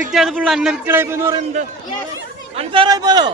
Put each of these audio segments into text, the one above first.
വിക്റ്റായത് full അൺഎവിക്റ്റഡായി എന്ന് പറയുന്നത് unfair ആയി പോയോ?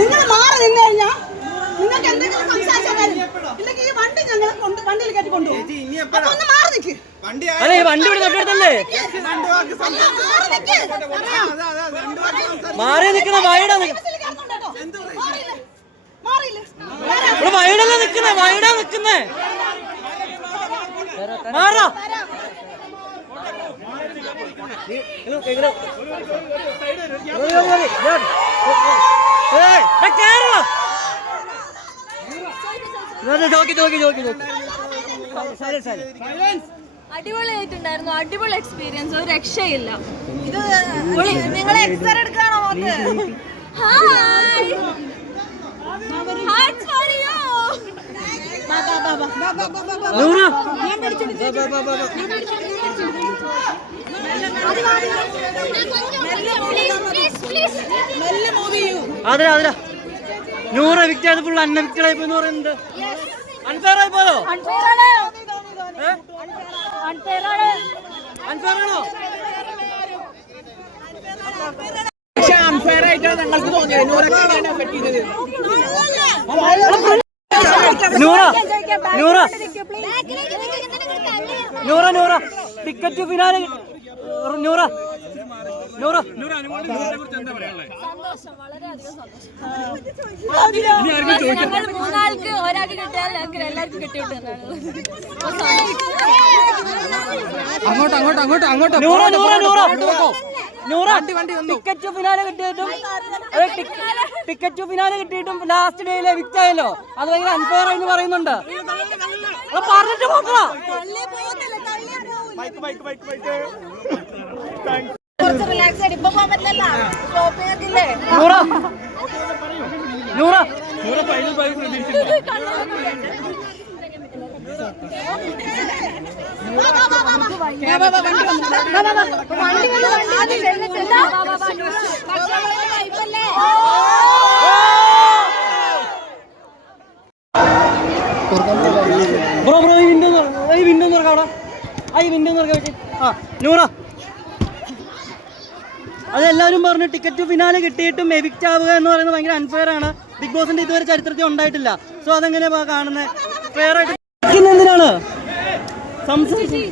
നിങ്ങൾ മാറി നിന്ന് കഴിഞ്ഞാൽ നിങ്ങൾക്ക് എന്തെങ്കിലും സംസാരിച്ചാൽ ഇല്ലെങ്കിൽ ഈ വണ്ടി ഞങ്ങൾ വണ്ടിയിൽ കയറ്റി കൊണ്ടുപോകും. ഒന്ന് മാറി നിൽക്ക്. മാറി നിൽക്കുന്ന വൈഡാ വൈഡല്ല നിക്കുന്നേ വൈഡാ നിക്കുന്നേ മാറാ അടിപൊളിയായിട്ടുണ്ടായിരുന്നു. അടിപൊളി എക്സ്പീരിയൻസ്, ഒരു രക്ഷയില്ല. ഇത് നിങ്ങൾ എക്സ്റേ എടുക്കാണോ? അതില നൂറ് വിക്റ്റായത് ഫുൾ അൺഎവിക്റ്റഡായി എന്ന് പറയുന്നത് അൺഫെയർ ആയി പോയോ? അൺഫെയർ ആണോ? അൺഫെയർ ആയിട്ടാണ് ഞങ്ങൾക്ക് തോന്നിയത്. നൂറ ടിക്കറ്റ് ഫിനാലെ നൂറ മൂന്നാൾക്ക് ഒരാൾക്ക് കിട്ടിയാൽ ഞങ്ങൾക്ക് എല്ലാവർക്കും കിട്ടിയിട്ടാണ്. ടിക്കറ്റ് ഫിനാലെ കിട്ടിയിട്ടും ലാസ്റ്റ് ഡേയിലെ വിക്റ്റായല്ലോ, അത് ഭയങ്കര അൺഫെയർ ആയി പറയുന്നുണ്ട്. പറഞ്ഞിട്ട് പോക്കണോ? അതെല്ലാവരും പറഞ്ഞു ടിക്കറ്റ് ഫിനാലെ കിട്ടിയിട്ടും എവിക്റ്റ് ആവുക എന്ന് പറയുന്നത് ഭയങ്കര അൺഫെയർ ആണ്. ബിഗ് ബോസിന്റെ ഇതുവരെ ചരിത്രത്തിൽ ഉണ്ടായിട്ടില്ല. സോ അതെങ്ങനെ കാണുന്നത്? ഫെയർ ആയിട്ട് എന്തിനാണ് സംസാരിച്ചു?